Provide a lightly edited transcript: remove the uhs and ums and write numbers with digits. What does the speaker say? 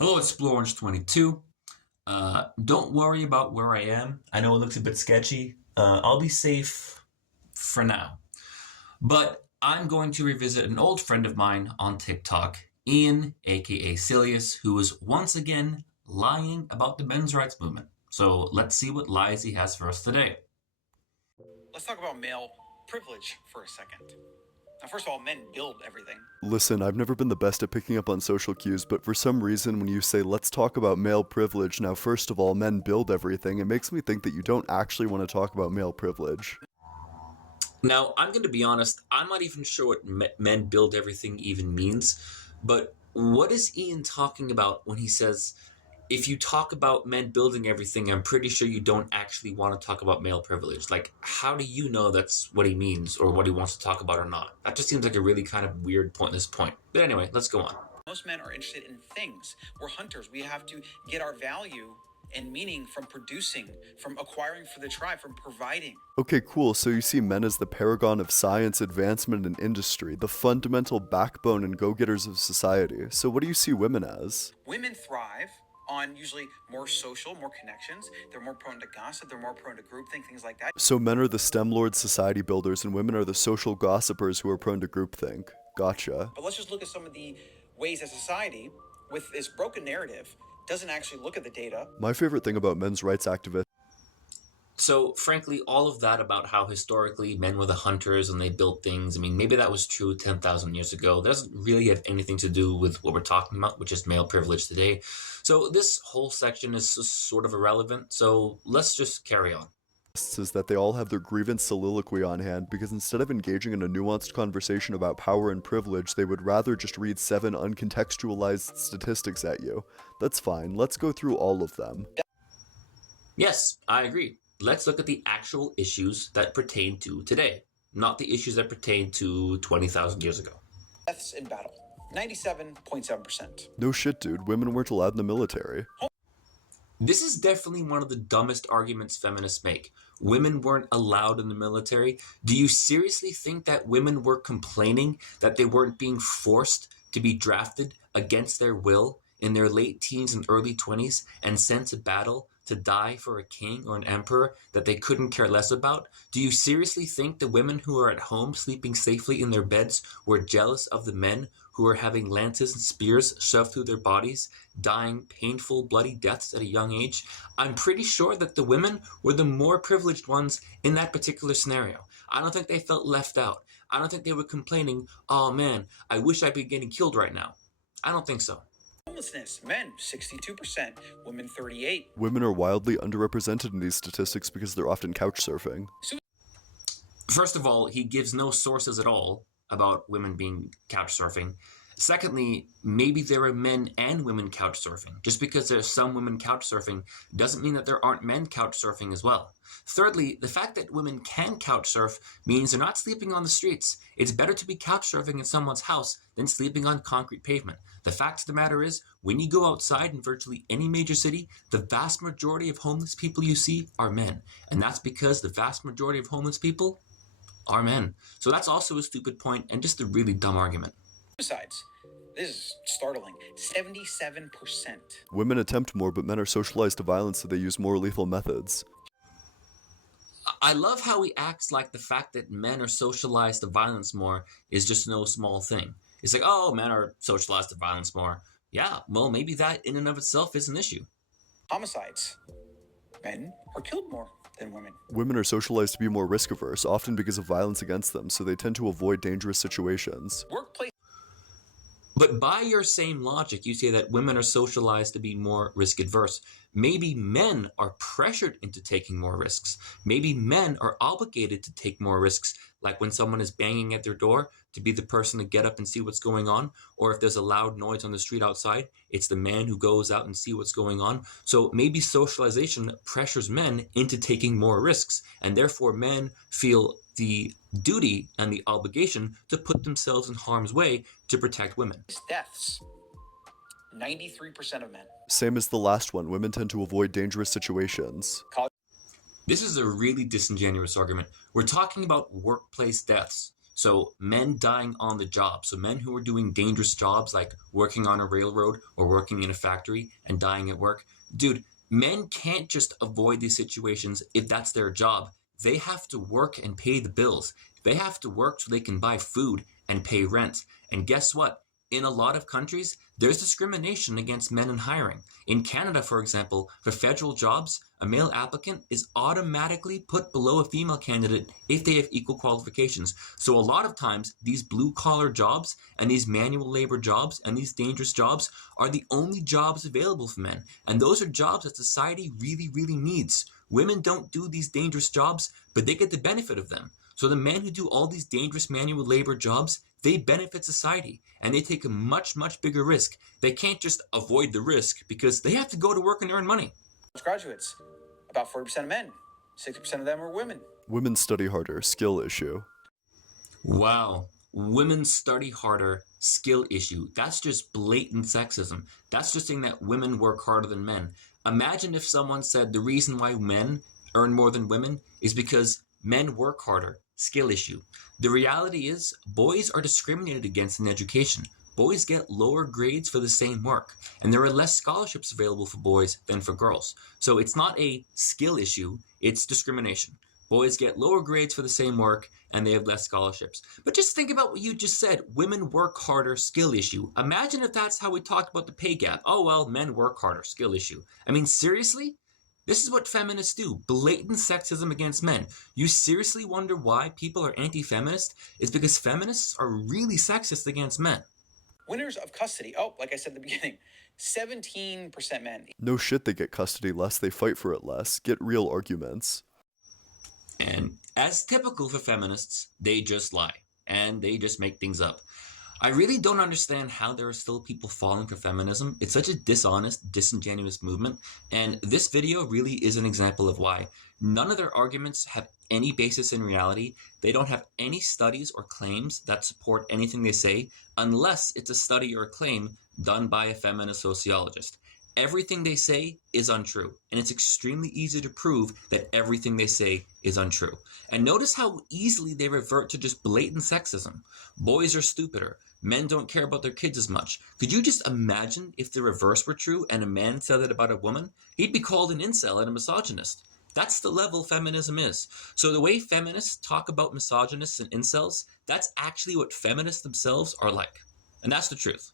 Hello, it's Orange22. Don't worry about where I am. I know it looks a bit sketchy. I'll be safe for now. But I'm going to revisit an old friend of mine on TikTok, Ian, aka Silius, who is once again lying about the men's rights movement. So let's see what lies he has for us today. Let's talk about male privilege for a second. Now, first of all, men build everything. Listen, I've never been the best at picking up on social cues, but for some reason when you say let's talk about male privilege, now first of all, men build everything, it makes me think that you don't actually want to talk about male privilege. Now, I'm going to be honest, I'm not even sure what men build everything even means, but what is Ian talking about when he says, if you talk about men building everything, I'm pretty sure you don't actually want to talk about male privilege. Like, how do you know that's what he means or what he wants to talk about or not? That just seems like a really kind of weird, pointless point. But anyway, let's go on. Most men are interested in things. We're hunters. We have to get our value and meaning from producing, from acquiring for the tribe, from providing. Okay, cool, so you see men as the paragon of science, advancement, and industry, the fundamental backbone and go-getters of society. So what do you see women as? Women thrive on usually more social, more connections. They're more prone to gossip. They're more prone to groupthink, things like that. So men are the STEM lord society builders and women are the social gossipers who are prone to groupthink. Gotcha. But let's just look at some of the ways that society, with this broken narrative, doesn't actually look at the data. My favorite thing about men's rights activists. So, frankly, all of that about how historically men were the hunters and they built things, I mean, maybe that was true 10,000 years ago. That doesn't really have anything to do with what we're talking about, which is male privilege today. So, this whole section is sort of irrelevant. So, let's just carry on. Is that they all have their grievance soliloquy on hand because instead of engaging in a nuanced conversation about power and privilege, they would rather just read 7 uncontextualized statistics at you. That's fine, let's go through all of them. Yes, I agree. Let's look at the actual issues that pertain to today, not the issues that pertain to 20,000 years ago. Deaths in battle, 97.7%. No shit, dude, women weren't allowed in the military. This is definitely one of the dumbest arguments feminists make. Women weren't allowed in the military. Do you seriously think that women were complaining that they weren't being forced to be drafted against their will in their late teens and early 20s and sent to battle to die for a king or an emperor that they couldn't care less about? Do you seriously think the women who are at home sleeping safely in their beds were jealous of the men who are having lances and spears shoved through their bodies, dying painful, bloody deaths at a young age? I'm pretty sure that the women were the more privileged ones in that particular scenario. I don't think they felt left out. I don't think they were complaining, oh man, I wish I'd be getting killed right now. I don't think so. Homelessness, men 62%, women 38%. Women are wildly underrepresented in these statistics because they're often couch surfing. First of all, he gives no sources at all about women being couch surfing. Secondly, maybe there are men and women couch surfing. Just because there's some women couch surfing doesn't mean that there aren't men couch surfing as well. Thirdly, the fact that women can couch surf means they're not sleeping on the streets. It's better to be couch surfing in someone's house than sleeping on concrete pavement. The fact of the matter is, when you go outside in virtually any major city, the vast majority of homeless people you see are men. And that's because the vast majority of homeless people are men. So that's also a stupid point and just a really dumb argument. Homicides. This is startling. 77%. Women attempt more, but men are socialized to violence, so they use more lethal methods. I love how he acts like the fact that men are socialized to violence more is just no small thing. It's like, oh, men are socialized to violence more. Yeah, well, maybe that in and of itself is an issue. Homicides. Men are killed more than women. Women are socialized to be more risk averse, often because of violence against them, so they tend to avoid dangerous situations. Workplace. But by your same logic, you say that women are socialized to be more risk adverse. Maybe men are pressured into taking more risks. Maybe men are obligated to take more risks, like when someone is banging at their door, to be the person to get up and see what's going on. Or if there's a loud noise on the street outside, it's the man who goes out and see what's going on. So maybe socialization pressures men into taking more risks, and therefore men feel the duty and the obligation to put themselves in harm's way to protect women. Deaths. 93% of men. Same as the last one, women tend to avoid dangerous situations. This is a really disingenuous argument. We're talking about workplace deaths. So men dying on the job. So men who are doing dangerous jobs like working on a railroad or working in a factory and dying at work. Dude, men can't just avoid these situations if that's their job. They have to work and pay the bills. They have to work so they can buy food and pay rent. And guess what? In a lot of countries, there's discrimination against men in hiring. In Canada, for example, for federal jobs, a male applicant is automatically put below a female candidate if they have equal qualifications. So a lot of times, these blue-collar jobs and these manual labor jobs and these dangerous jobs are the only jobs available for men. And those are jobs that society really, really needs. Women don't do these dangerous jobs, but they get the benefit of them. So the men who do all these dangerous manual labor jobs, they benefit society, and they take a much, much bigger risk. They can't just avoid the risk because they have to go to work and earn money. Graduates, about 40% of men, 60% of them are women. Women study harder, skill issue. Wow. Women study harder, skill issue. That's just blatant sexism. That's just saying that women work harder than men. Imagine if someone said the reason why men earn more than women is because men work harder, skill issue. The reality is, boys are discriminated against in education. Boys get lower grades for the same work, and there are less scholarships available for boys than for girls. So it's not a skill issue, it's discrimination. Boys get lower grades for the same work, and they have less scholarships. But just think about what you just said. Women work harder, skill issue. Imagine if that's how we talked about the pay gap. Oh, well, men work harder, skill issue. I mean, seriously? This is what feminists do. Blatant sexism against men. You seriously wonder why people are anti-feminist? It's because feminists are really sexist against men. Winners of custody. Oh, like I said at the beginning, 17% men. No shit they get custody less, they fight for it less. Get real arguments. And as typical for feminists, they just lie. And they just make things up. I really don't understand how there are still people falling for feminism. It's such a dishonest, disingenuous movement, and this video really is an example of why. None of their arguments have any basis in reality. They don't have any studies or claims that support anything they say, unless it's a study or a claim done by a feminist sociologist. Everything they say is untrue, and it's extremely easy to prove that everything they say is untrue. And notice how easily they revert to just blatant sexism. Boys are stupider. Men don't care about their kids as much. Could you just imagine if the reverse were true and a man said that about a woman? He'd be called an incel and a misogynist. That's the level feminism is. So the way feminists talk about misogynists and incels, that's actually what feminists themselves are like. And that's the truth.